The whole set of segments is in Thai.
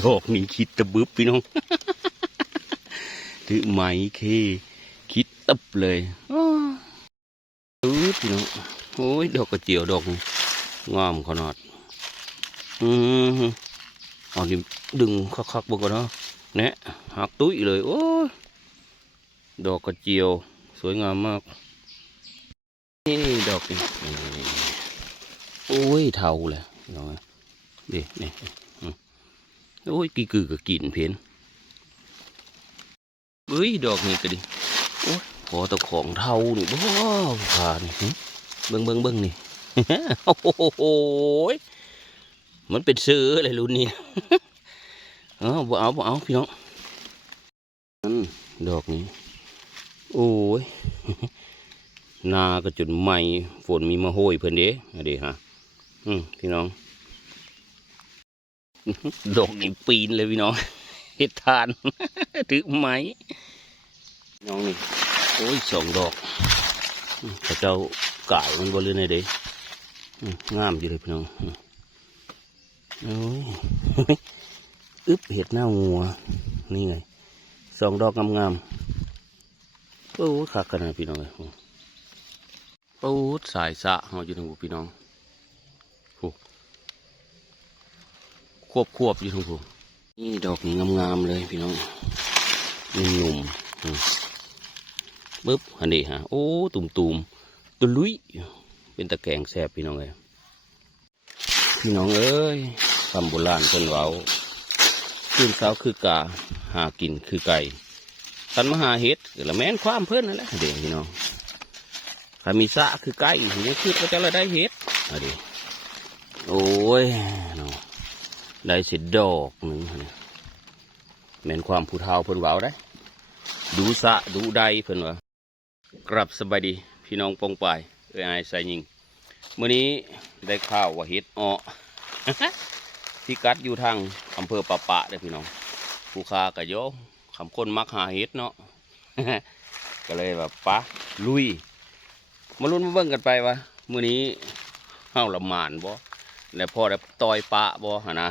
ดอกนี้คิดตะบึบพี่น้องถือไม้เคคิดตับเลยพี่น้องโอ้ยดอกกระเจียวดอกงามขนาดเอาดิดึงคักๆบุกก่อนเนาะเนี่ยหักตุ้ยเลยโอ้ยดอกกระเจียวสวยงามมากนี่ดอกนี่โอ้ยเท่าเลยน้องนี่โอ้ยกี่กือกับกินเพี้ยนเฮ้ยดอกนี่ก็ดิโอ้ยขอตะของเท่านี่บ้าผ่านเบิ้งนี่โอ้โหมันเป็นเสืออะไรรุ่นนี้เอาพี่น้องดอกนี้โอ้ยนาก็จุดใหม่ฝนมีมาโหยเพื่อนเด้เดี๋ยวฮะพี่น้องดอกนี่ปีนเลยพี่น้องเห็ดทานถือไม้น้องนี่โอ้ย2 ดอกพระเจ้าก่ายมันบริเวณไหนเด้งามอยู่เลยพี่น้องโอ้ยอึบเห็ดหน้างัวนี่ไง2 ดอกงามๆโอ้ยคักกันนะพี่น้องเลยโอ้ยสายสะเขาอยู่ทางพี่น้องควบอยู่ทางผมนี่ดอกนี้งามๆเลยพี่น้องหนุ่มปึ๊บอันนี้ฮะโอ้ตุ่มตุลุยเป็นตะแกรงแซ่บพี่น้องเลยพี่น้องเอ้ยคำโบราณคนเราขึ้นเช้าคือกาหากินคือไก่ทันมาหาเห็ดละแม่นความเพื่อนนั่นแหละเดี๋ยวพี่น้องถ้ามีสะคือไก่นี่คือก็จะได้เห็ดเดี๋ยวโอ้ยได้เสร็จดอกหนึ่งแม่นความผู้เฒ่าเพิ่นเว้าได้ดูสะดูใดเพิ่นว่ากลับสบายดีพี่น้องปองปายไอ้ใส่ยิงมื้อนี้ได้ข่าวว่าเห็ดอ้อ ที่กัดอยู่ทางอำเภอปะปะเด้อพี่น้องผู้ค้ากะโยคำคนมักหาเห็ดเนาะ ก็เลยแบบปะลุยมาลุ้นมาเบิ่งกันไปว่ามื้อนี้เฮาละหมานบ่แล้วพ่อได้ต่อยปะบ่หั่นนะ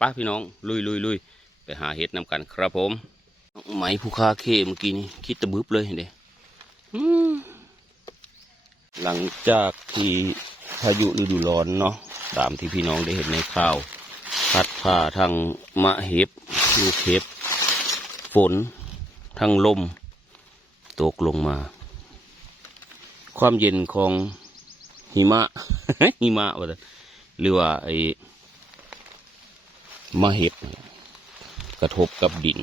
ป้าพี่น้องลุยไปหาเห็ดนำกันครับผมไหมผู้ค้าเคเมื่อกี้นี่คิดตะบึบเลยเด้หลังจากที่พายุฤดูร้อนเนาะตามที่พี่น้องได้เห็นในข่าวพัดผ่าทางมะเห็บลูกเห็บฝนทางลมตกลงมาความเย็นของหิมะ หิมะว่าหรือว่าไอ้มะเห็บกระทบกับดิน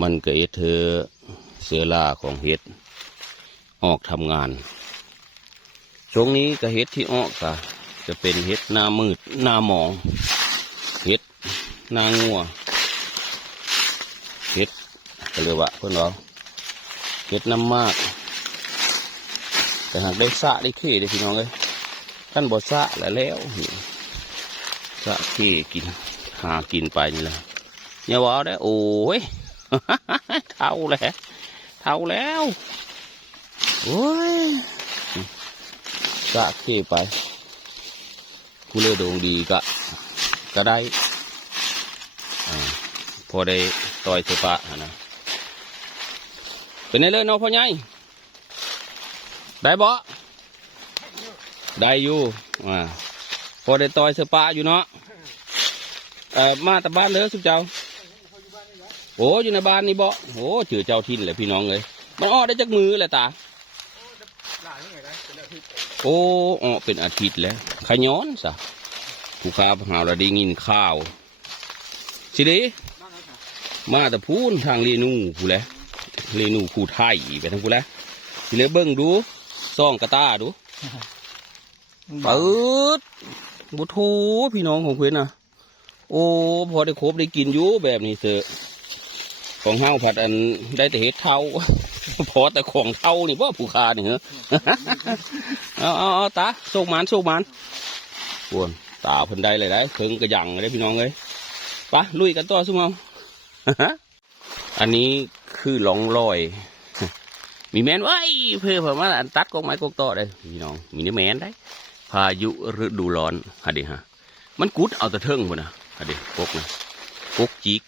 มันเกิดเธอเสือล่าของเห็ดออกทำงานช่วงนี้ก็เห็ดที่ออกก็จะเป็นเห็ดหน้ามืดหน้าหมองเห็ดหน้างัวเห็ดก็เรียกว่าเพื่อนเราเห็ดน้ำมากแต่หากได้สะได้ขี้ได้พี่น้องเลยท่านบอกสะแล้วสะขี้กินหากินไปนี่แหละอย่าว่าได้โอ้ย เท่าแล้วโอ้ยสะขี้ไปผู้เล่ดวงดีก็ได้พอได้ต่อยเสปะนะเป็นไงเลยน้องพ่อใหญ่ได้บ่ได้อยู่พอได้ต่อยเสปะอยู่เนาะมาแต่บ้านเลยสุดเจ้าโอ้อยู่ในบ้านนี่บ่โอ้เจอเจ้าทินเลยพี่น้องเลยมันอ้อได้จากมือแหละตาโอ้อ้อเป็นอาทิตย์แล้วขย้อนซะผู้ค้าหาเราได้ยินข้าวสิเดมาแต่พูนทางเรนูผู้แลเรนูผู้ไทยไปทางผู้แลสิเลยเบิ้งดูซ่องกระตาดูเปิดบุทูพี่น้องของเพื่อนนะโอ้พอได้ครบได้กินอยู่แบบนี้เถอะของเฮาผัดอันได้แต่เห็ดเท่า พอแต่ของเท่านี่ว่าผู้ค้านี่เหรอ เอาตาโชคมันปวนตาเพิ่นได้เลยได้ถึงกระยังเลยพี่น้องเลยปะลุยกันต่อสุมา อันนี้คือหลงลอย มีแมนไว้เพื่อผมว่าอันตัดกองไม้กองต่อได้พี่น้องมีเนื้อแมนได้พายุฤดูร้อนฮะดิฮะมันกุดเอาแต่เทิงคนนะ อันนี้กกนะกกจิก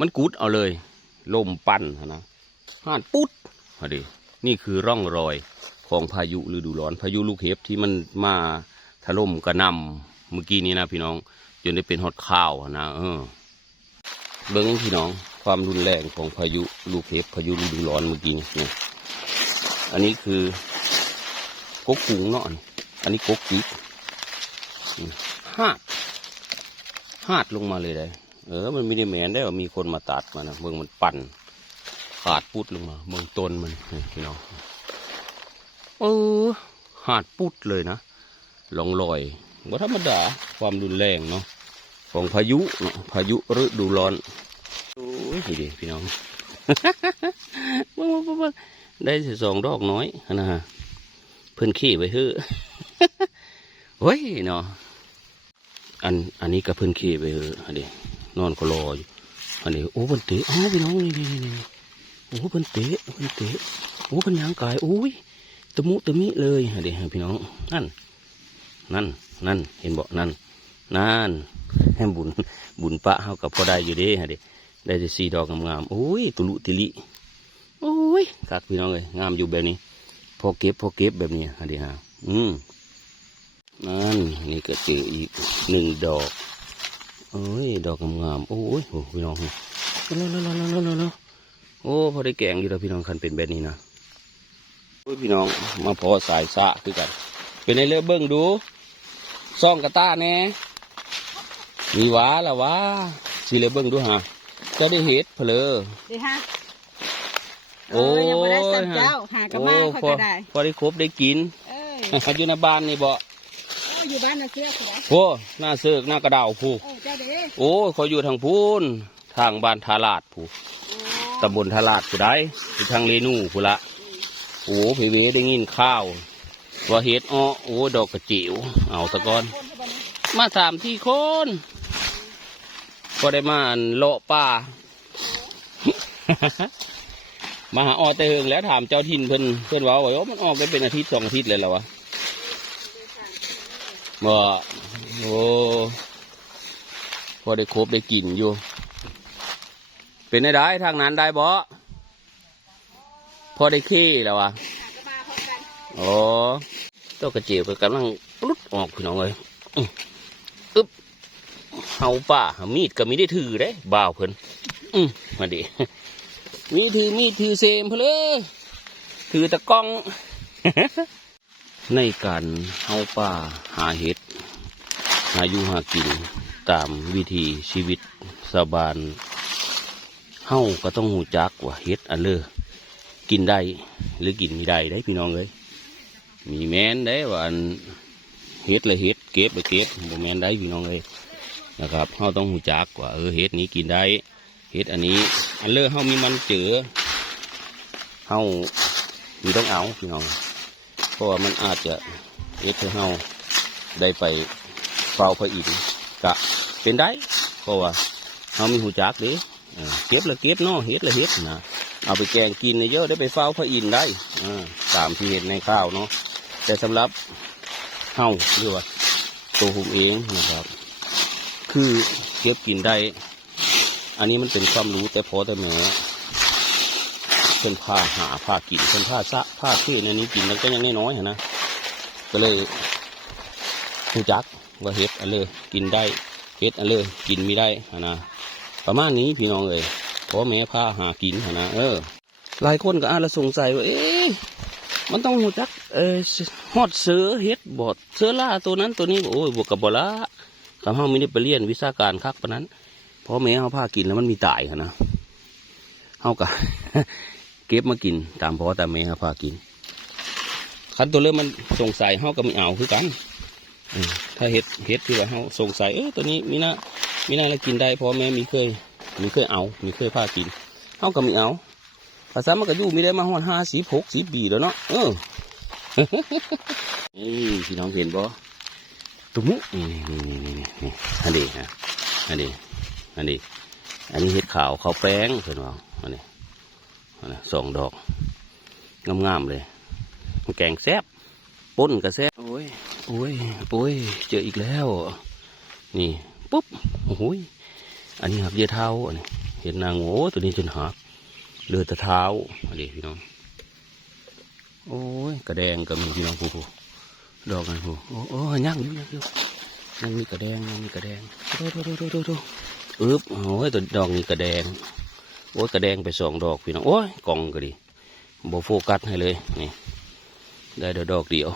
มันกุดเอาเลยลมปั่นนะห่านปุ๊ดอันนี้นี่คือร่องรอยของพายุฤดูร้อนพายุลูกเห็บที่มันมาถล่มกระหน่ำเมื่อกี้นี้นะพี่น้องจนได้เป็นฮอดข้าวนะเบิ้งพี่น้องความรุนแรงของพายุลูกเห็บพายุฤดูร้อนเมื่อกี้นี่อันนี้คือกกกุงเนาะอันนี้กกจิกหาดลงมาเลยได้มันไม่ได้แมนได้ว่ามีคนมาตัดมานะเมืองมันปั่นขาดปุดลงมาเมืองต้นมันพี่น้องหาดปุดเลยนะลองลอยว่าธรรมดาความรุนแรงเนาะของพายุเนาะพายุฤดูร้อนโอ้ยดีพี่น้อง ได้2 ดอกน้อยนะฮะเพิ่นขี้ไปเฮ้อ เฮ้ยเนาะอันนี้กับเพิ่นขี้ไปเฮ้ออันนี้นอนก็รออยู่อันนี้โอ้เพิ่นเตะพี่น้องนี่โอ้เพิ่นเตะโอ้เพิ่นยางกายโอ้ยตะมุตะมิเลยอันนี้พี่น้องนั่นเห็นบ่นั่นแห่บุญปะเฮากับพอได้อยู่เด้ฮะดิได้แต่4 ดอกงามๆโอ้ยตุลุติลิโอ้ยคักพี่น้องเลยงามอยู่แบบนี้พอเก็บแบบนี้ฮะดิฮะนั่นนี่ก็เจออีก1 ดอกโอ้ยดอกงามๆโอ้ยพี่น้องแล้วโอ้พอได้แกงอยู่แล้วพี่น้องคันเป็นแบบนี้นะโอ้ยพี่น้องมาพอสายสะคือกันเป็นในเรือเบิ้งดูซ่องกระต้าแน่มีหวาละวะสิเลยเบิ้งดูฮะเจ้าได้เห็ดเพลอดีฮะโอ้ยยังไม่ได้สั่งเจ้าหากระมาค่อยก็ได้พอได้ครบได้กินอยู่ในบ้านนี่บ่อยู่บ้านน่าเสือกโอ้หน้าเสือกหน้ากระดาวผู้เจ้าเด้โอ้เขาอยู่ทางพูนทางบ้านทาลาดผู้ตำบลทาลาดผู้ใดอยู่ทางเรนูผู้ละโอ้พี่เวได้ยินข้าวว่าเห็ดโอ้ดอกกระจิ๋วเอาตะกอนมา3-4 คนก็ได้มาเลาะป่า มาหาอ้อแต่เฮงแล้วถามเจ้าถิ่นเพิ่นว่ามันออกได้เป็นอาทิตย์2 อาทิตย์เลยแล้ววะบ่โอ้พอได้ครบได้กินอยู่เป็นได้ทางนั้นได้บ่พอได้ขี้แล้ววะอ๋อตัวกระเจียวก็กำลังปลุดออกพี่น้องเลยเฮาป่ามีดก็มีได้ถือได้บ่าวเพิ่นมาดิมีถือเซมเพลอถือตะกล้อง ในการเฮาป่าหาเห็ดหาอยู่หากินตามวิธีชีวิตชาวบ้านเฮาก็ต้องหูจักว่าเห็ดอันเลอกินได้หรือกินไม่ได้ได้พี่น้องเลยมีแม้นได้ว่าเห็ดเลยเห็ดเก็บไปเก็บบ่แม้นได้พี่น้องเลยนะครับเฮาต้องหูจักว่าเห็ดนี้กินได้เห็ดอันนี้อันเลอเฮามีมันเจือเฮามีต้องเอาพี่น้องเพราะว่ามันอาจจะเห็ดให้เฮาได้ไปเฝ้าพระอินทร์กะเป็นได้เพราะว่าเฮามีหูจักดิเก็บละเก็บเนาะเห็ดละเห็ดนะเอาไปแกงกินเยอะได้ไปเฝ้าพระอินทร์ได้ตามที่เห็นในข้าวเนาะแต่สำหรับเฮาหรือว่าตัวผมเองนะครับคือเก็บกินได้อันนี้มันเป็นความรู้แต่พอแต่แม่เป็นผ้าหาผ้ากินเป็นผ้าซะผ้าเท่ในนี้กินมันก็ยังน้อยๆนะก็เลยรู้จักว่าเห็ดอันเลยกินได้เห็ดอันเลยกินไม่ได้นะประมาณนี้พี่น้องเลยเพราะแม่ผ้าหากินนะหลายคนก็อาจจะสงสัยว่ามันต้องรู้จักฮอดเสือเห็ดบอดเสือล่าตัวนั้นตัวนี้โอ้ยบวกกับบละคำห้าไม่ได้ไปเรียนวิชาการคักปะนั้นเพราะแม่เขาผ้ากินแล้วมันมีตายนะเขากะ เก็บมากินตามพ่อตามแม่เขาผ้ากินคันตัวเริ่มมันสงสัยเขาก็ไม่เอาคือกันถ้าเห็ดที่ว่าเขาสงสัยตัวนี้มีน่าแล้วกินได้เพราะแม่มีเคยเอามีเคยผ้ากินเขาก็ไม่เอาภาษามันก็อยู่มีได้มาห้า50-60 ปีแล้วเนาะพี่น้องเห็นบ่ตุ้มนี่อันนี้ฮะอันนี้เห็ดขาวเขาแป้งเพื่อนว่าอันนี้2 ดอกงามๆเลยแกงแซ่บป่นกระแซ่บโอ้ยเจออีกแล้วนี่ป ปุ๊บโอ้โหอันนี้หักเยื่อเท้าอันนี้เห็นนางโง่ตัวนี้จนหักเลือดแต่เท้าอันนี้พี่น้องโอ้ยกระแดงก็มีพี่น้องผู้ดอกกันผู้โอ้ยังอยู่ยังมีกระแดงดูโอ้ยตัวดอกนี้กระแดงโอ้ยกระแดงไป2 ดอกพี่น้องโอ้ยกล่องก็ดีบ่โฟกัสให้เลยนี่ได้ดอกเดียว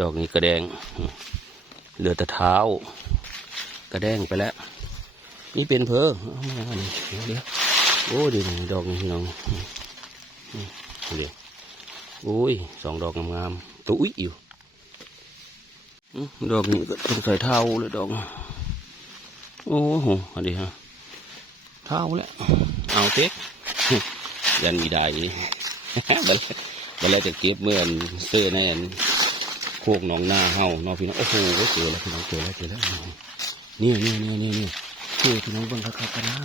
ดอกนี้กระแดงเหลือแต่เท้ากระแดงไปแล้วนี่เป็นเพอเอามาอันนี้เดี๋ยวโอ้ดีดอกนี้พี่น้องเดี๋ยวโอ้ย2 ดอกงามๆตุ้ยอยู่ดอกนี้ก็ต้องใส่เท้าเลยดอกโอ้โหอันนี้ฮะเท้าแล้วเอาเต็กยันมีได้มาแล้วจะเก็บเมื่อเสื้อในโคกหนองหน้าเฮาน้องพี่น้องโอ้โหเจอแล้วพี่น้องเจอแล้วนี่เจอพี่น้องเบิ่งคักๆกันนะ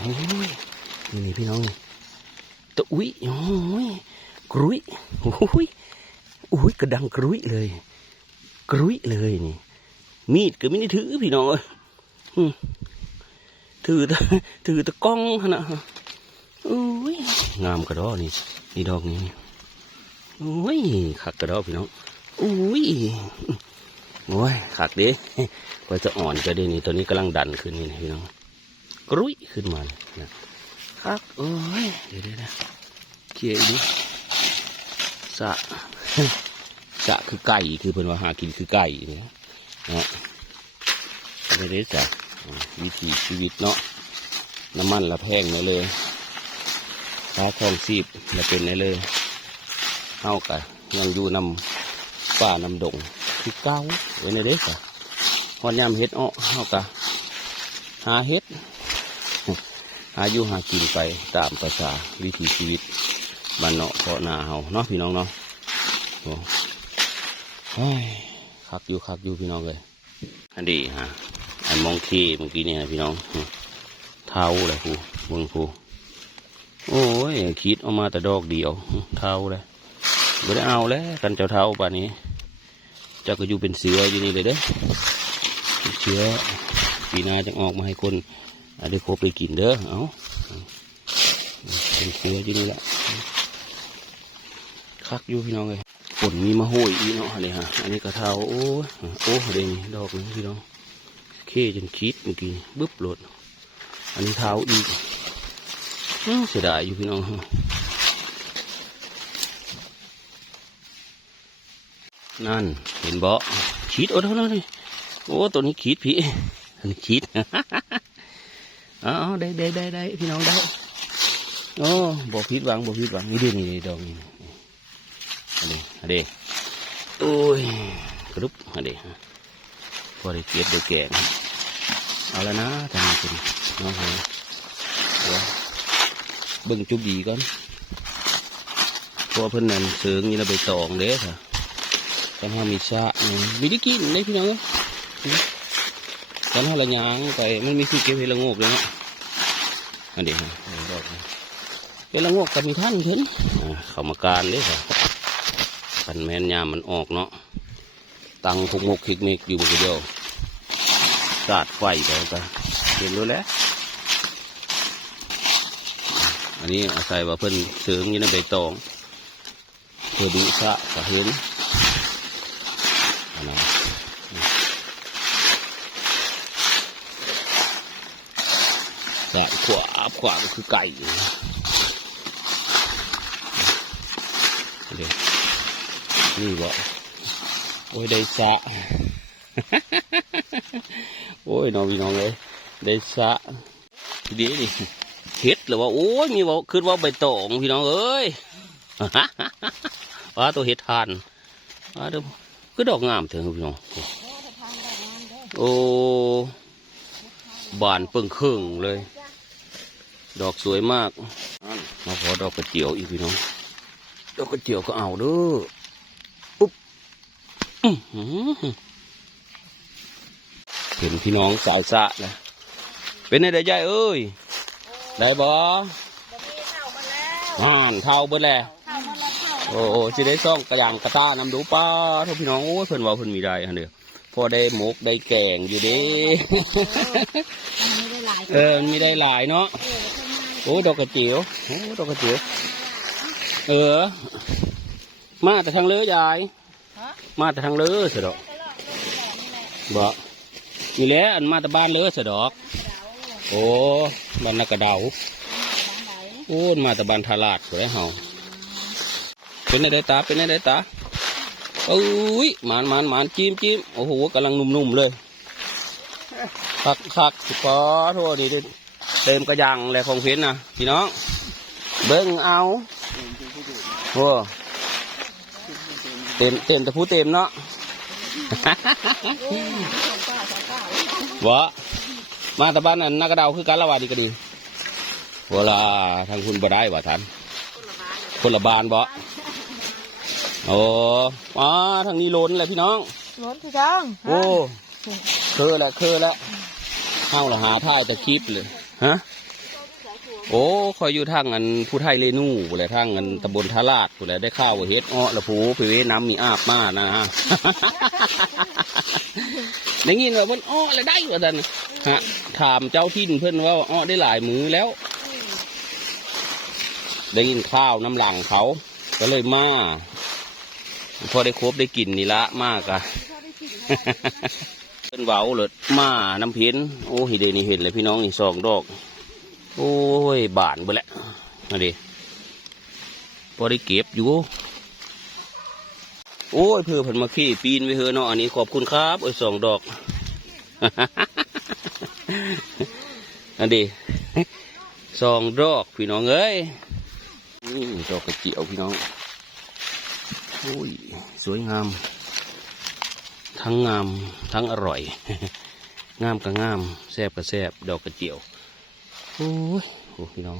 โอ้ยนี่พี่น้องตะอุ้ยโอ้ยกรุยโอ้ยกระดังกรุยเลยนี่มีดก็ไม่ได้ถือพี่น้องถือตะกล้องขนาดโอ้ยงามกระดอนี่ดอกนี้โอ้ยขักกระดอพี่น้องโอ้ยขักดิกว่าจะอ่อนจะได้นี่ตัวนี้กำลังดันขึ้นนี่พี่น้องกรุ้ยขึ้นมานะครับโอ้ยเดี๋ยวนะเขี่ยดิสะคือไก่คือเป็นว่าหากินคือไก่นี่นะไม่ได้จ้ะวิถีชีวิตเนาะน้ำมันละแพงเลยฟ้าทองซีบละเป็นเลยเท่ากันยังอยู่นำป่านำดงคือเก้าไว้ในเด็กอะพอยามเฮ็ดเท่ากันหาเฮ็ดหาอยู่หากินไปตามภาษาวิถีชีวิตบ้านเนาะเพาะนาเฮาเนาะพี่น้องเนาะคักอยู่พี่น้องเลยอันดีฮะอันมองขี้เมื่อกี้เนี่ยพี่น้องเท้าเลยผู้เบิ่งผู้โอ้ยคิดออกมาแต่ดอกเดียวเท้าเลยไม่ได้เอาแล้วกันเจ้าเท้าป่านนี้เจ้าก็อยู่เป็นเสืออยู่นี่เลยเด้เสือปีหน้าจะออกมาให้คนได้ครบได้กินเด้อเอาเป็นเสืออยู่นี่แหละคักอยู่พี่น้องเลยฝนมีมาโหยอีเนาะนี่ฮะอันนี้ก็เท้าโอ้เด้งดอกนึงพี่น้องเคจนคิดเมื่อกี้บึ๊บหลดอันนี้เท้าอีกเสียดายอยู่พี่น้องนั่นเห็นบ่ขีดโอ้เท่านั้นเลยโอ้ตัวนี้ขีดพี่ขีดอ๋อได้พี่น้องได้โอ้บ่ผิดหวังนี่ดินี่ดอกนี่อันนี้โอ้ยกระดุบอันนี้พอได้เก็บได้แกงเอาแล้วนะทำเป็นน้องเบิ่งจุบดีก่อนเพราะเพิ่นนั่นเสืองนี่เราไปตองเด้ค่ะกันห้ามีชะมีได้กินได้พี่น้องกันห้าละยางไปมันมีคือเก็บเห็ดละโงกเลยเนาะอันนี้ฮะเป็นละโงกกับมีท่านเห็นเขามาการเด้ค่ะกันแม่นยามมันออกเนาะตังพกมกคิกเมกอยู่บนเดียวสาดไฟไปกันเห็นรู้แล้วอันนี้อาศัยว่าเพิ่นเสืองนี่นะใบตองเพื่อดูสะก็เห็นแต่ขวาก็คือไก่นี่บ่โอ้ยได้สะโอ้ยน้องพี่น้องเลยได้สะดีดิเห็ดหรือว่าโอ้ยมีว่าขึ้นว่าใบตองพี่น้องเอ้ยว่าตัวเห็ดทานว่าเด้อคือดอกงามเถอะพี่น้องโอ้บานเปิ่งเครื่องเลยดอกสวยมากมาขอดอกกระเจียวอีกพี่น้องดอกกระเจียวก็เอาเด้อปุ๊บเห็นพี่น้องสาวสะนะเป็นไงได้ยายเอ้ยได้บ่เท่าเบิดแล้วโอ้จะได้ซ่องกระยางกระตานำดูป้าทุกพี่น้องโอ้เพิ่นว่าเพิ่นมีได้ฮะเดียวพ อได้หมกได้แกงอยู่เด้ มันไม่ได้หลาย มันไม่ได้หลายเนาะโอ้ดอกกระเจียวโอ้ดอกกระเจียวมาแต่ทางเลือยายมาแต่ทางเลือเสดอกบ่นี่แหละอันมาแต่บ้านเลือเสดอกโอ้บ้านนักกระเดาโอ้มาแต่บ้านทาราดเลยเฮาเป็นไงตาเป็นไงตาโอ้ยหมานจิ้มโอ้โหกำลังนุ่มๆเลยคักปอโทษดีเต็มกระยังเลยของเพี้ยนนะพี่น้องเบิ้งเอาโอ้เต็มแต่ผู้เต็มเนาะวะมาตะบ้านนั่นนักกระเดาคือการละวาดีก็ดีเวลาทางคุณบ่ได้บ่ทันคนละบานบ่โอ้ทางนี้ล้นเลยพี่น้องล้นพี่น้องโอ้คือแหละเข้าละหาท่ายตะคลิปเลยฮะโอ้คอยอยู่ทางอันผู้ไทยเลนู่แหละทางอันตำบลทาราดแหละได้ข้าวเฮ็ดละผูไปเวน้ำมีอาบมานะฮะได้ยินว่าเพิ่นแล้วได้ว่าดันฮะถามเจ้าทินเพิ่นว่าได้หลายมือแล้วได้ยินข้าวน้ำหลังเขาก็เลยมาพอได้ครบได้กินนี่ละมากอะเป็นเว้าเลยมาน้ำเพ็ญโอ้เดี๋ยวนี้เห็นเลยพี่น้องนี่2 ดอกโอ้ยบานไปแล้วมาดิพอได้เก็บอยู่โอ้ยเพื่อผันมาขี้ปีนไปเถอะเนาะอันนี้ขอบคุณครับ2 ดอกอันนี้2 ดอกพี่น้องเอ้ยนี่ดอกกระเจียวพี่น้องโอ้ยสวยงามทั้งอร่อยงามก็งามแซ่บก็แซ่บดอกกระเจียวโอ้ยโอ้พี่น้อง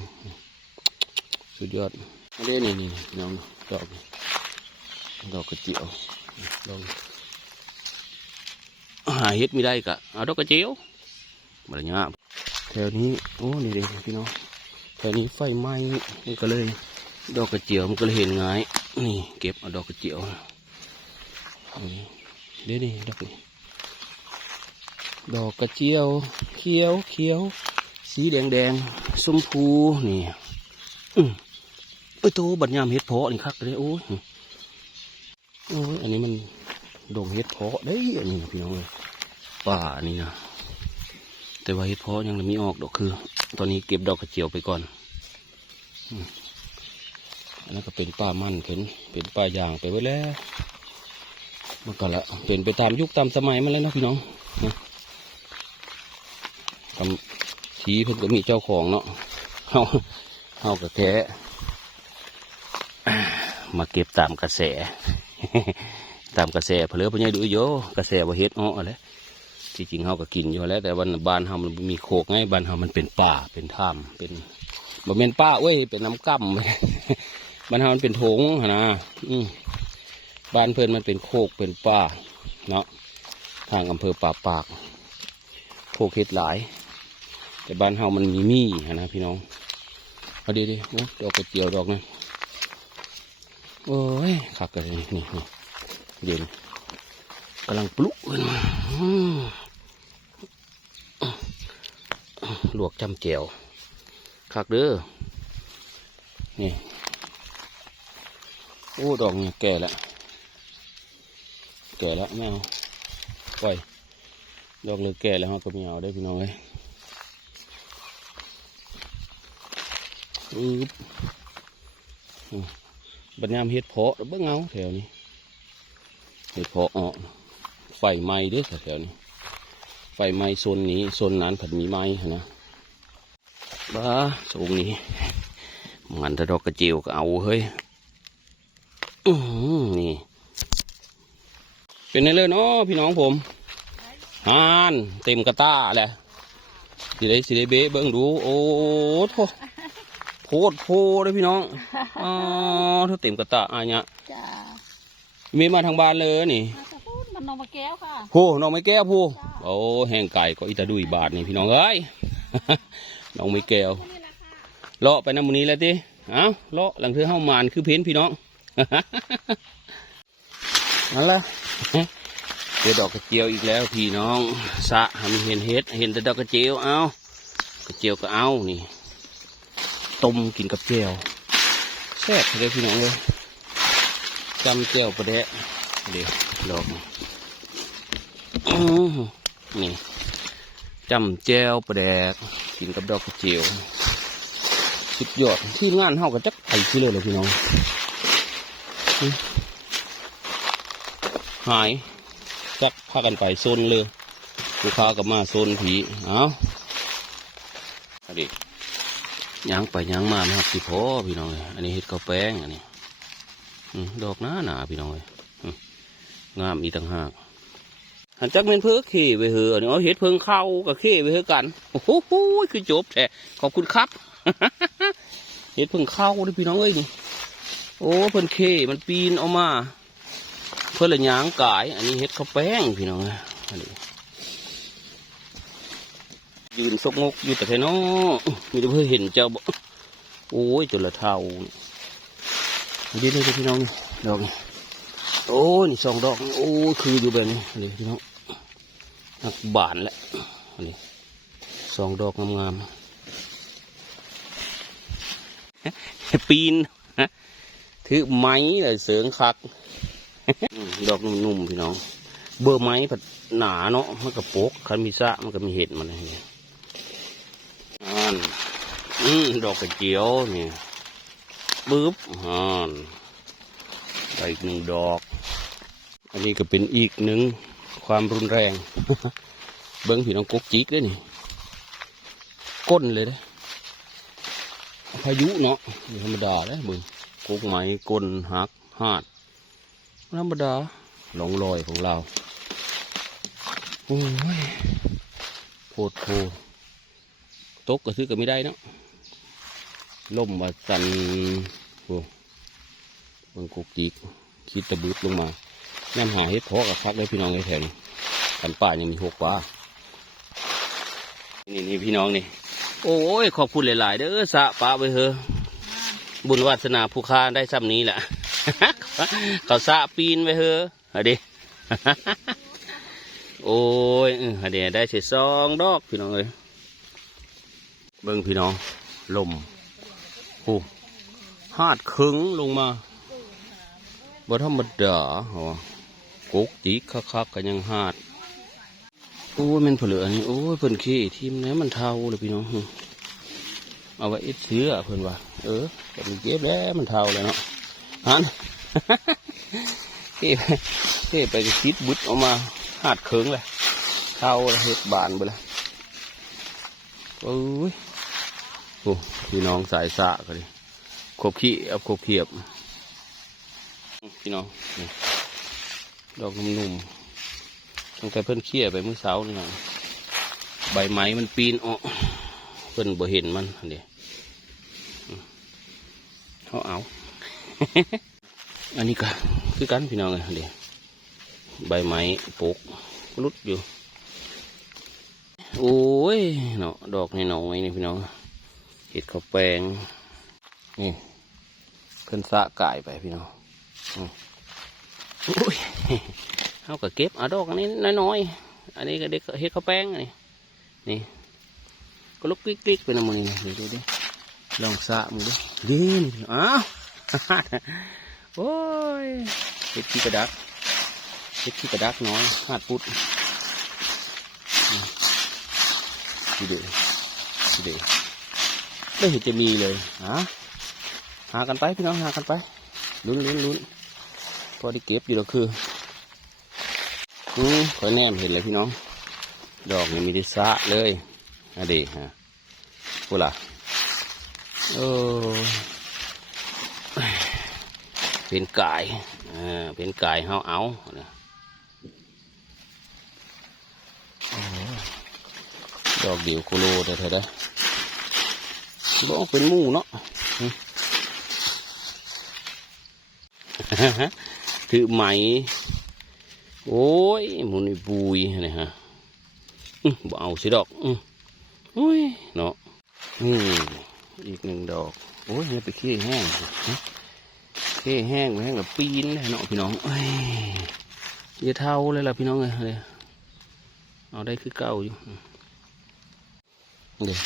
สุดยอดอันนี้นี่น้องดอกกระเจียวลองหาเฮ็ดไม่ได้กะเอาดอกกระเจียวมาเลยเนี่ยแถวนี้โอ้นี่พี่น้องแถวนี้ไฟไหม้มันก็เลยดอกกระเจียวมันก็เลยเห็นง่ายนี่เก็บเอาดอกกระเจียวนี่ดอกกระเจียวเขียวสีแดงชมพูนี่โตบัดยามเฮ็ดเพาะนี่คักเลยโอ้ยอันนี้มันดงเฮ็ดเพาะได้อันนี้พี่น้องเลยป่านี่นะแต่ว่าเฮ็ดเพาะยังไม่ออกดอกคือตอนนี้เก็บดอกกระเจียวไปก่อนอันนั้นก็เป็นป่ามั่นเป็นป่ายางไปไว้แล้วมันก็ละเป็นไปตามยุคตามสมัยมันเลยนะพี่น้องนะทำทีเพิ่นก็มีเจ้าของเนาะเฮากับแท้มาเก็บตามกระแสเพลือพญาดูโยกระแสว่าเฮ็ดอะไรที่จริงเฮาก็กินอยู่แล้วแต่วันบ้านเฮามันมีโคกไงบ้านเฮามันเป็นป่าเป็นถ้ำเป็นบ่แม่นป่าเว้ยเป็นน้ำก่ำบ้านเฮามันเป็นโถงนะบ้านเพิ่นมันเป็นโคกเป็นป่าเนาะทางอำเภอป่าปากโคกเฮ็ดหลายแต่บ้านเฮามันมีนะพี่น้องเอาดีดอกกระเจียวดอกนึงโอ้ยคักเลยนี่เด่นกำลังปลุกขึ้นมาลวกจำแจ่วคักเด้อนี่โอ้ดอกนี่แก่แล้วไม่เอาปล่อยดอกเลยแก่แล้วเขาก็ไม่เอาได้พี่น้องเลยบัดยามเฮ็ดเพาะเบิ่งเอาแถวนี้เฮ็ดเพาะไฟไหม้เด้อแถวนี้ไฟไหม้โซนนี้โซนนั้นผัดมีไหม้นะบ้าโซนนี้มันถ้าดอกกระเจียวก็เอาเฮ้ยนี่เป็นไงเลยเนาะพี่น้องผมฮานเต็มกระต้าแหละสิได้เบ๊เบิ่งดูโอ้โหโพเลยพี่น้องถ้าเต็มกระตะอะไรเงี้ยมีมาทางบ้านเลยนี่มันน้องมะแก้วค่ะผู้น้องไม้แก้วผู้โอ้แห้งไก่ก็อิตาดุยบาทนี่พี่น้องเอ้ยน้องไม้แก้วเลาะไปน้ำมันนี้แล้วทีเลาะหลังเธอเข้ามานคือเพ้นพี่น้องนั่นแหละ เจอดอกกระเจียวอีกแล้วพี่น้องสะทำเห็นเห็ดเห็นแต่ดอกกระเจียวเอากระเจียวก็เอานี่ต้มกินกับเจียวแซ่บเลยพี่น้องเลยจำเจียวประเดะเดี๋ยวดอกนี่จำเจียวประเดะกินกับดอกกระเจียวสุดยอดที่งานเฮาก็จักไผ่ที่เลยพี่น้องหายจักพากันไปโซนเลยลูกค้ากับมาโซนผีเอาอันนี้ย่างไปย่างมานะครับสิพ่อพี่น้องเลยอันนี้เห็ดข้าวแป้งอันนี้ดอกหนาพี่น้องเลยงามอีกต่างหากหันจักเป็นเพื่อขี้ไปเหอะเอาเห็ดเพิ่งเข้ากับขี้ไปเหอะกันโอ้โหคือจบแท้ขอบคุณครับเห็ดเพิ่งเข้าด้วยพี่น้องเอ้ยนี่โอ้เพิ่นขี้มันปีนออกมาเพื่อละย่างกายอันนี้เห็ดข้าวแป้งพี่น้องอันนี้ยืนซกงกอยู่แต่แค่น้อมีแต่เพื่อเห็นเจ้าบ่โอ้ยจนละเท่าดีเลยพี่น้องดอกโอ้ยสองดอกโอ้ยคืออยู่แบบนี้เลยพี่น้องนักบานแหละอันนี้สองดอกงามๆปีนถือไม้เลยเสริงคักดอกนุ่มๆพี่น้องเบอร์ไม้ผัดหนาเนาะมันกระโปกคันมีซะมันก็มีเห็ดมันนี่ดอกกระเจียวนี่บึ๊บได้อีกหนึ่งดอกอันนี้ก็เป็นอีกหนึ่งความรุนแรงเบิ้งพี่น้องกกจิกด้วยนี่ก้นเลยนะพายุเนาะธรรมดาเลยเบิ้งกกไม้ก้นหักหาดธรรมดาหลงลอยของเราโอ้ยโพดโพตกก็ซื้อก็ไม่ได้เนาะล่มมาสั่นโอ้บางกุกจิกคิดตะบึดลงมาแม่หาเห็ดเพาะกับคักได้พี่น้องในแถวนี้กันป่ายังมีหกป่านี่พี่น้องนี่โอ้ยขอบคุณหลายๆเด้อสะปะไปเถอะบุญวาสนาผู้ค้าได้ซ้ำนี้แหละ เขาสะปีนไปเถอะเอาดิ โอ้ยเดี๋ยวได้เสร็จ2 ดอกพี่น้องเลยเบิ้งพี่น้องลมโอ้หาดครึ้งลงมาบ่ธรรมดาหัวกุกจิกคักๆกันยังหาดโอ้ยมันเผลือนี่โอ้ยเพิ่นขี้ทีมนี้มันเท่าเลยพี่น้องเอาไว้อิดเชื้อเพิ่นว่าแต่มันเก็บแล้วมันเท่าเลยเนาะฮัน ขี้ไปก็คิดบุดออกมาหาดเคิงเลยเท่าเห็ดบานไปเลยโอ้ยโอ้พี่น้องสายสะกันเลยครบขี้เอาครบเขียบพี่น้องดอกนุ่มๆตั้งแต่เพิ่นเขี้ยไปมื้อเช้านี่นะใบไม้มันปีนออกเพิ่นบ่เห็นมันเดี๋ยวเอา อันนี้ก็คือกันพี่น้องเลยเดี๋ยวใบไม้ปลูกรุดอยู่โอ้ยเนาะดอกในหนองไว้นี่พี่น้องเห็ดข้าวแป้งนี่เพิ่นสะกายไปพี่น้องโอ้ยเขาก็เก็บเอาดอกอันนี้น้อยๆอันนี้ก็เด็กเห็ดข้าวแป้งนี่ก็ลุกกลิกๆไปนะมึงนี่ดูลองสะมึงดิอ้าวโอ้ยเห็ดขี้กระดักเห็ดขี้กระดักน้อยหาดพุดดูไม่เห็นจะมีเลยหากันไปพี่น้องหากันไปลุ้นพอได้เก็บอยู่แล้วคือคอยแนมเห็นเลยพี่น้องดอกนี่มีดิสะเลยอะดีฮะพูดล่ะเป็นกายเป็นกายเอาดอกเดี่ยวโคโลเถอะได้บอกเป็นหมูเนาะถือไหมโอ้ยหมูนี่บุยนี่ฮะบ่เอาสิดอกโอ้ยเนาะอีก1 ดอกโอ้ยเนี่ยไปขี้แห้งขี้แห้งไปแห้งแบบปีนเลยเนาะพี่น้อง เยอะเท่าเลยล่ะพี่น้องเลยเอาได้คือเก่าอยู่เดี๋ยว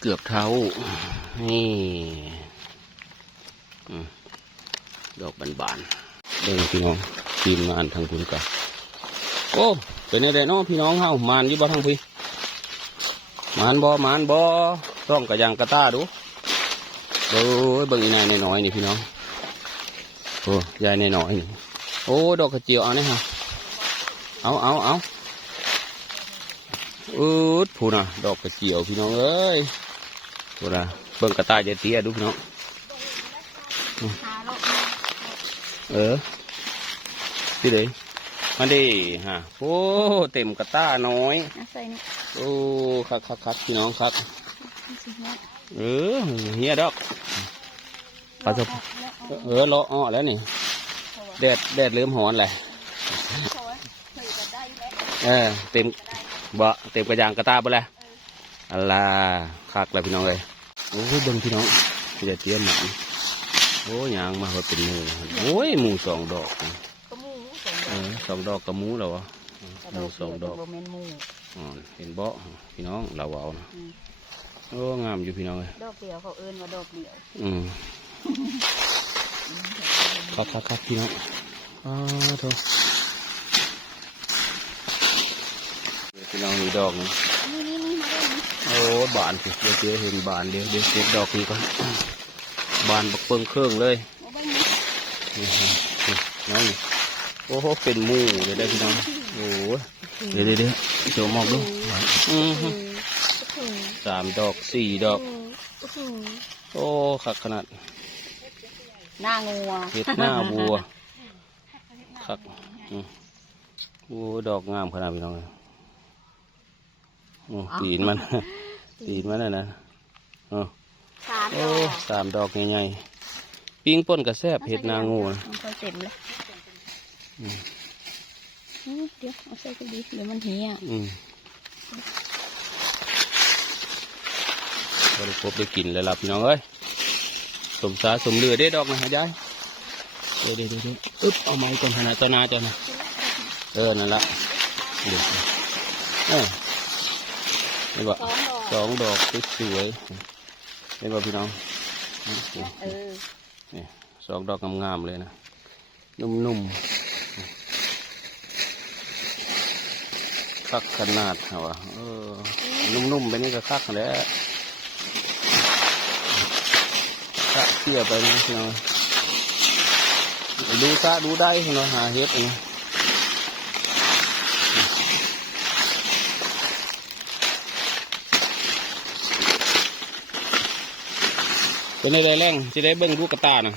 เกือบเท่านี่ดอกบานๆเด้งพี่น้องทีมงานทางคุณกันโอ้เป็นไงเด้น้องพี่น้องเฮามานอยู่บ่ทางพี่มานบ่ต้องกระยังกระต้าดูโอ้ยเบิ่งอีนายน้อยๆนี่พี่น้องโอ้ยายน้อยๆนี่โอ้ดอกกระเจียวเอาเนี่ยฮะเอาพูน่ะดอกกระเจียวพี่น้องเอ้ยพูน่ะเบิ่งกระต่ายจะเตี้ยดูพี่น้องที่ไหนมาดิฮะโอ้เต็มกระต้าน้อยโอ้คักพี่น้องครับเฮียดอกปลาสบเลาะอ้อแล้วนี่แดดเริ่มหอนเลยเต็มเต็มกระยางกระตาไปแล้วอะไรคักเลยพี่น้องเลยโอ้ยเบิ่งพี่น้องจะเตี้ยหนักโอ้ยยางมาว่าเป็นหมูโอ้ยหมู2 ดอก2 ดอกกับหมูแล้ววะหมู2 ดอกเห็นเบาะพี่น้องเราเอานะโอ้งามอยู่พี่น้องเลยดอกเดียวเขาเอิ้นว่าดอกเดียวครับพี่น้องโถพี่น้องมีดอกนี่โอ้บานสิเดี๋ยวเห็นบานเดี๋ยวเก็บดอกนี้ก่อนบานบักเปิงเครื่องเลยนี่น้องนี่โอ้โหเป็นหมูเลยได้พี่น้องโอ้เดี๋ยวโจมอกดู3 ดอก 4 ดอกโอ้ขักขนาดหน้างัวเห็ดหน้าบัวขักโอ้ดอกงามขนาดพี่น้องตีนมันนะโอ้3 ดอกใหญ่ๆปิ้งป่นกระแซบเห็ดนางูนะเต็มเลยเดี๋ยวเอาใส่ก็ดีเดี๋ยวมันเหี่ยบริโภคได้กินเลยล่ะพี่น้องเอ้ยสมเรือได้ดอกนะฮะยายเดี๋ยวเอาไม้ก่อนนะต้นนาจ้ะนะนั่นละเดี๋ยวนี่บ่2 ดอกสวยๆนี่บ่พี่น้องนี่2 ดอกงามๆเลยนะนุ่มคักขนาดเหรอนุ่มๆไปนี่ก็คักแล้วคักเที่ยไปนะพี่น้องดูได้พี่น้องหาเห็ดเองเป็นอะไรแรงจะได้เบิ้งลูกกระตานะ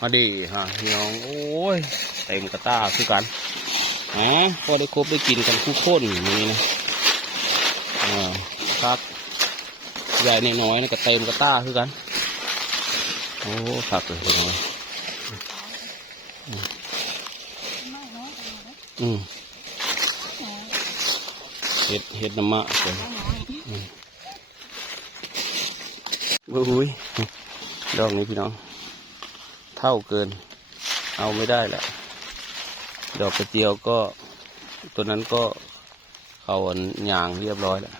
มาดีฮะพี่น้องโอ้ยเต็มกระตาคือกันพอได้ครบได้กินกันคู่ข้นอย่างนี้นะครับใหญ่น้อยๆนะก็เต็มกระตาคือกันโอ้ผักเลยพี่น้องเห็ดน้ำมะเลยอุ้ยดอกนี้พี่น้องเท่าเกินเอาไม่ได้แหละดอกกระเจียวก็ตัวนั้นก็เขาหย่างเรียบร้อยแล้ว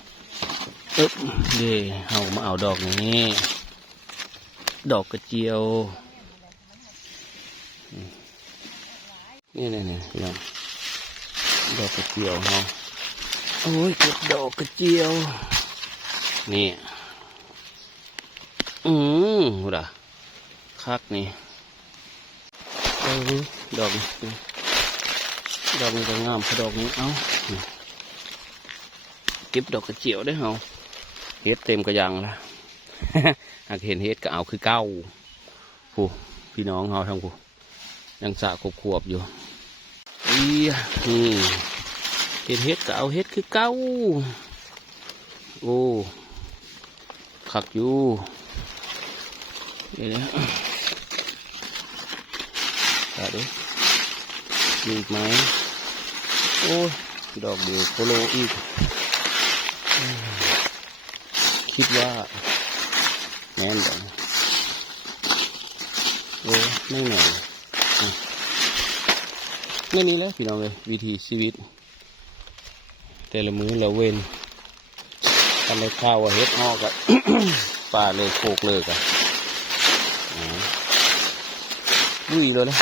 เดี๋ยวเอามาเอาดอกนี้ดอกกระเจียวนี่พี่น้องดอกกระเจียวเฮาโอ้ยเก็บดอกกระเจียวนี่ด่ะคักนี่ดอกนี้ก็งามพอดอกนี้เอาเก็บดอกกระเจียวได้เหรอเฮ็ดเต็มกระยังละหากเห็นเฮ็ดก็เอาคือเก้าผู้พี่น้องเขาทั้งผู้ยังสะขวบอยู่นี่เห็นเฮ็ดก็เอาเฮ็ดคือเก้าโอ้ขักอยู่เดี๋ยวตัดดิมีอีกไหมโอ้ยดอกเดียวโคโลอีกคิดว่า ม่นบ่โอ้ไม่หน่อยไม่นี่แหละพี่น้องเลยวิธีชีวิตแต่ละมื้อละเว้นทำให้ข้าวว่าเฮ็ดออกอะ ป่าเลยโคกเลยกันลุยเลยนะ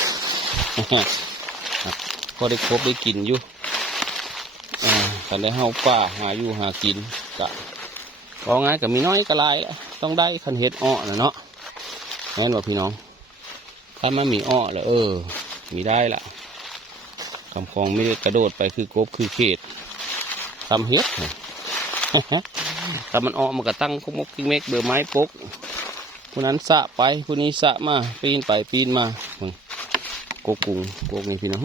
พอได้ครบได้กินอยู่แต่แล้วเฮาป่าหาอยู่หากินกะเอาง่ายกับมีน้อยก็หลายต้องได้คันเฮ็ดอ้อนะเนาะแม่นว่าพี่น้องถ้ามันมีอ้อแล้วมีได้ละคำคองไม่ได้กระโดดไปคือกบคือเขตทำเฮ็ด ถ้ามันอ้อมันก็ตั้งคุกมกกิ้งเมกเบอร์ไม้ปกผู้นั้นสะไปผู้นี้สะมาปีนไปปีนมาโกกุ้งโกกนี่พี่น้อง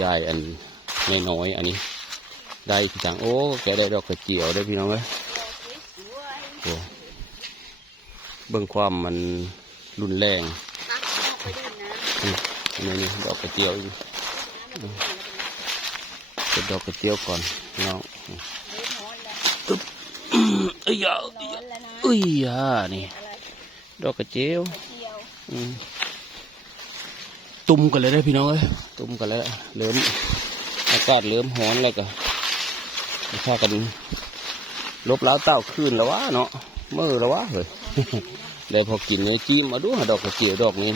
ยายอันน้อยอันนี้ได้พี่จังโอ้แกได้ดอกกระเจียวได้พี่น้องเลยโอ้เบิ่งความมันรุนแรงนี่ดอกกระเจียวเป็นดอกกระเจียวก่อนน้องเอ้ยนี่ดอกกระเจียวตุ่มกันเลยได้พี่น้องเอ้ยตุ่มกันแล้วเริ่มอากาศเริ่มร้อนแล้วก็พากันลบแล้วเต้าขึ้นแล้ววะเนาะเมื่อแล้ววะเฮ้ยเลยพอกินเนี่ยจิ้มมาดูดอกกระเจียวดอกนี้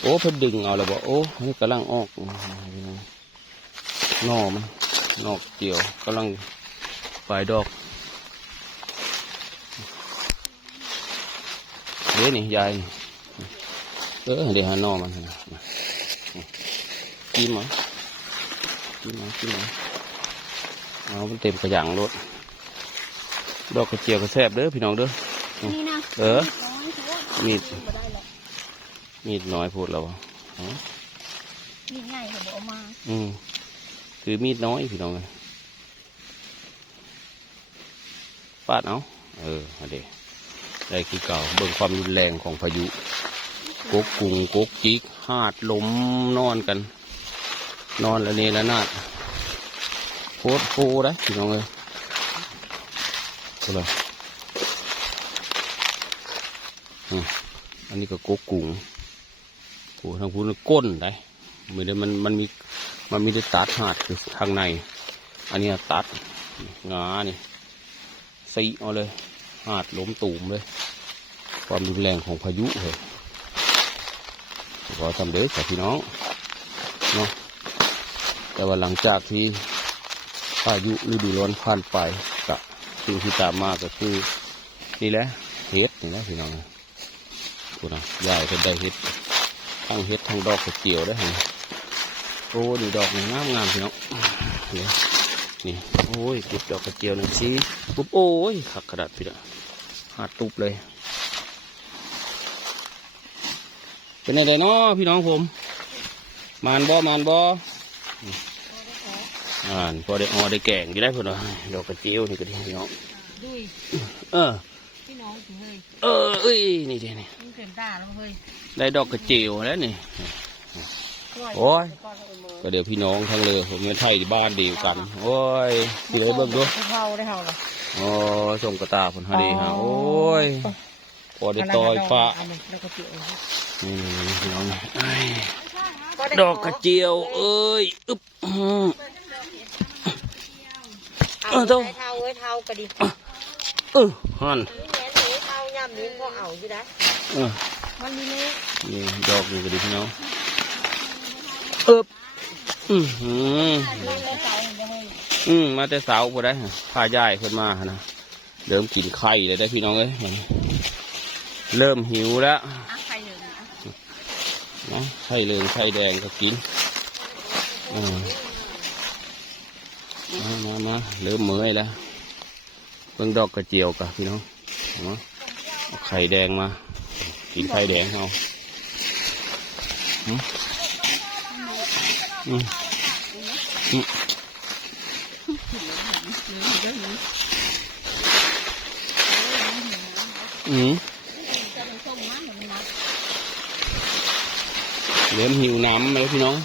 โอ้เพิ่นดึงเอาแล้วบอกโอ้นี่กำลังออกนอกมันนอกเจียวกำลังปลายดอกเดี๋ยวนี่ยายเดี๋ยวหานอมันกินมั้ยเอามันเต็มกระยังรถดอกกระเจียวกระแซบเด้อพี่น้องเด้อนี่นะมีดน้อยพูดแล้วมีดง่ายเขาบอกมาคือมีดน้อยพี่น้องเลยปาดเอาเดี๋ยวได้คือเก่าเบิ่งความรุนแรงของพายุกกกุ้งกกจิกหาดลมนอนกันนอนแล้วนี่แล้วนาดโคตรโฟได้พี่น้องเลยอะไรอันนี้ก็กกกุ้งโอ้ทางพูนก้นได้เหมือนมันมีได้ตัดหาดคือทางในอันนี้ตัดงานี่ซีเอาเลยหาดล้มตูมเลยความรุนแรงของพายุเลยขอทำเด้อพี่น้องเนาะแต่ว่าหลังจากที่พายุฤดูร้อนผ่านไปก็สิ่งที่ตามมาก็คือนี่แหละเฮ็ดนี่นะพี่น้องคุณนะยายเป็นได้เฮ็ดทั้งเฮ็ดทั้งดอกกระเจียวได้เห็นโอ้นี่ดอกงามพี่น้องนี่โอ้ยเก็บดอกกระเจียวหนึ่งสิปุ๊บโอ้ยขักกระดาษพี่น้องหาตุบเลยเป็นอะไรเนาะพี่น้องผมมานบ่พอได้ได้แกงอยู่ได้เพื่อนดอกกระเจียวนี่ก็ดีพี่น้องพี่น้องเอ้ยนี่เดี๋ยวนี่ได้ดอกกระเจียวแล้วนี่โอ้ยก็เดี๋ยวพี่น้องทั้งเลยผมเป็นไทยบ้านเดียวกันโอ้ยพี่เลยเบิ่งดูโอ้ส่งกระตาผลฮะดีฮะโอ้ยพอได้ต่อยฟ้านี่พี่น้องดอกกระเจียวเอ้ยอึ๊บเท่ากระดิฮั่นเท่าย่ำนี้ก็เอาอยู่นะมันมีนี่ดอกนี่กระดิพี่น้องมาแต่เสาพอได้พาย่ายขึ้นมานะเริ่มกินไข่เลยได้พี่น้องเอ้ยเริ่มหิวแล้วนะไข่เหลืองไข่แดงก็กินมาเริ่มเมื่อยแล้วเพิ่งดอกกระเจียวกับพี่น้องเอาไข่แดงมากินไข่แดงเอาเริ่มหิวน้ำเลยพี่น้อง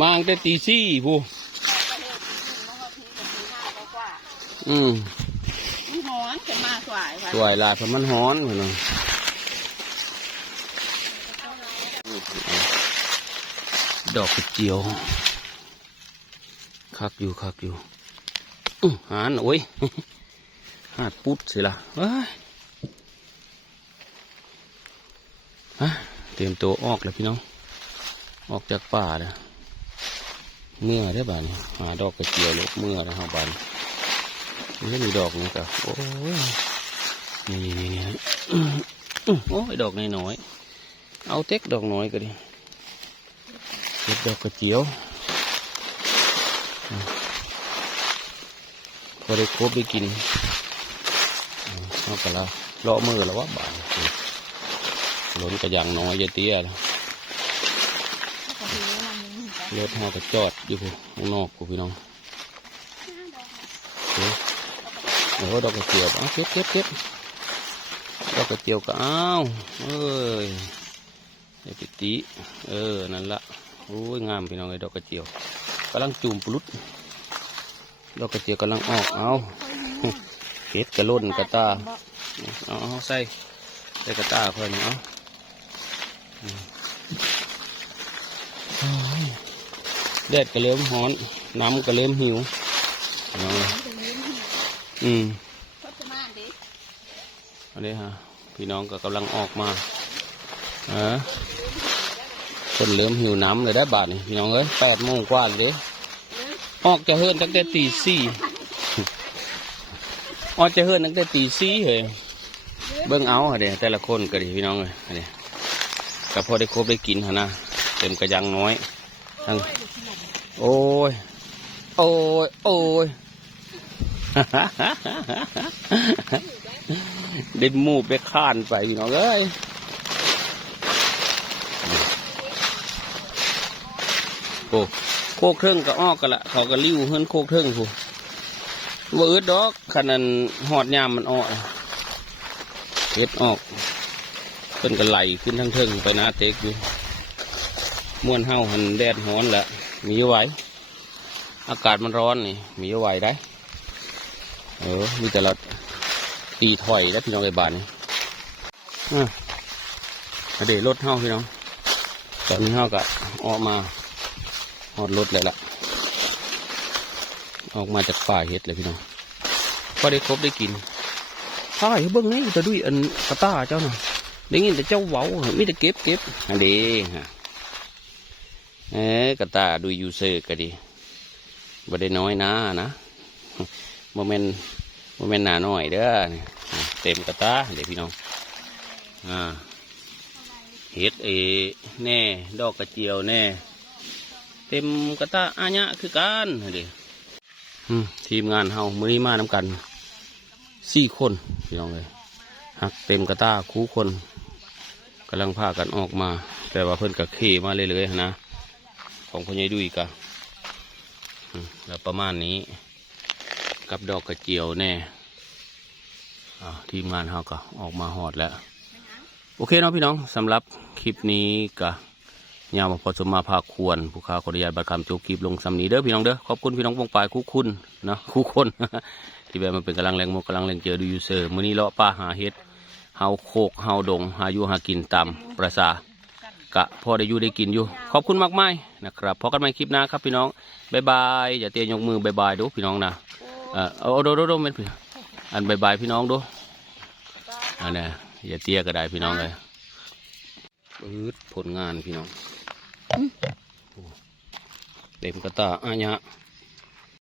มาตั้งแต่ตีสี่ผู้ มันหอนจะมาสวายค่ะ สวยลายเพราะมันฮ้อนพี่น้องดอกกระเจียวคักอยู่หานโอ้ยหาดปุ๊ดสิล่ะเอ้ยเตรียมตัวออกแล้วพี่น้องออกจากป่าแล้วเมื่อได้บ้านหาดอกกระเจียวลบเมื่อแล้วบ้านนี่มีดอกนี่ก็โอ้ยนี่โอ้ยดอกน้อยๆเอาเต็กดอกน้อยก็ดิเก็บดอกกระเจียวพอได้ครบได้กินเอาไปแล้วเลาะมือแล้ววะบ้านหล่นกระยังน้อยเยอะเตี้ยแล้วรถเราก็จอดอยู่ข้างนอกกูพี่น้องโอ้ดอกกระเจียวเก็บดอกกระเจียวก็อ้าวเอ้ยไอ้ปิตินั่นละโอ้ยงามพี่น้องไอ้ดอกกระเจียวกำลังจูมปลุดดอกกระเจียวกำลังออกเอาเก็ดกระล่นกระตาเอาใส่กระตาค่อยนี่เอาแดดกระเลิ่มฮ้อนน้ำกระเลิ่มหิวน้องอันนี้ฮะพี่น้องก็กำลังออกมาคนเริ่มหิวน้ำเลยได้บาทนี่พี่น้องเอ้ย8 โมงกว่าเลยดิออกจะเฮิร์นตั้งแต่ตี 4ออกจะเฮิร์นตั้งแต่ตี 4เหรอเบิ้งเอาเดี๋ยวแต่ละคนก็ดีพี่น้องเลยเดี๋ยวก็พอได้ครบได้กินฮะนะเต็มกระยังน้อยทั้งโอ้ยเด็ดมูไปข้านไปพี่น้องเอ้ยโอ้โคกเครื่องก็ออกกันละเขาก็ลิ้วเฮิรนโคกเครื่องผู้ว่าอึดดอกขนาดหอดยามมันออกเฮ็ดออกเป็นกระไหลขึ้นทั้งเทิงไปนะเต็กอยู่ม้วนเห่าหันแดดฮ้อนแหละมีไหวอากาศมันร้อนนี่มีไหวได้มีแต่ละตีถอยแล้วพี่น้องไอ้บ้านนี่เดี๋ยวรถเห่าพี่น้องตอนนี้เห่าก็ออกมาหอดรถเลยล่ะออกมาจากป่าเห็ดเลยพี่น้องพอได้ครบได้กินใช่เบิ้งนี่จะด้วยอันกระต้าเจ้าน่ะได้ยินแต่เจ้าเว้าไม่ได้เก็บอันนี้ฮะกระต้าดูยูเซอร์ก็ดีบ่ได้น้อยนะโมเมนต์หนาหน่อยเด้อเต็มกระต้าเดี๋ยวพี่น้องเห็ดแน่ดอกกระเจียวแน่เต็มกระต้าอาญะคือกันเดี๋ยวทีมงานเฮามื้อนี้มานำกัน4 คนพี่น้องเลยหักเต็มกระต้าคู่คนกำลังพากันออกมาแต่ว่าเพิ่นกับขี่มาเรื่อยๆนะของพ่อใหญ่ดุยกะแล้วประมาณนี้กับดอกกระเจียวแน่ทีมงานเฮาก็ออกมาหอดแล้วโอเคเนาะพี่น้องสำหรับคลิปนี้ก็ยาวมาพอสมมาภาคควรผู้ค้าขออนุญาตบัตรคำโจกคลิปลงสำนีเด้อพี่น้องเด้อขอบคุณพี่น้องวงปลายคู่คุณเนาะคู่คน ที่แบบมันเป็นกำลังแรงมกำลังแรงเจอดูยูเซอร์มื้อนี้เลาะป่าหาเห็ดเฮาโคกเฮาดงหาอยู่หากินตามประสากะพอได้อยู่ได้กินอยู่ขอบคุณมากมายนะครับพอกันใหม่คลิปหน้าครับพี่น้องบ๊ายบายอย่าเตะยกมือบ๊ายบายดูพี่น้องนะเอาดูเป็นอันบ๊ายบายพี่น้องดูอันนี้อย่าเตี้ยก็ได้พี่น้องเลยผลงานพี่น้องเต็มกระตาอาญะ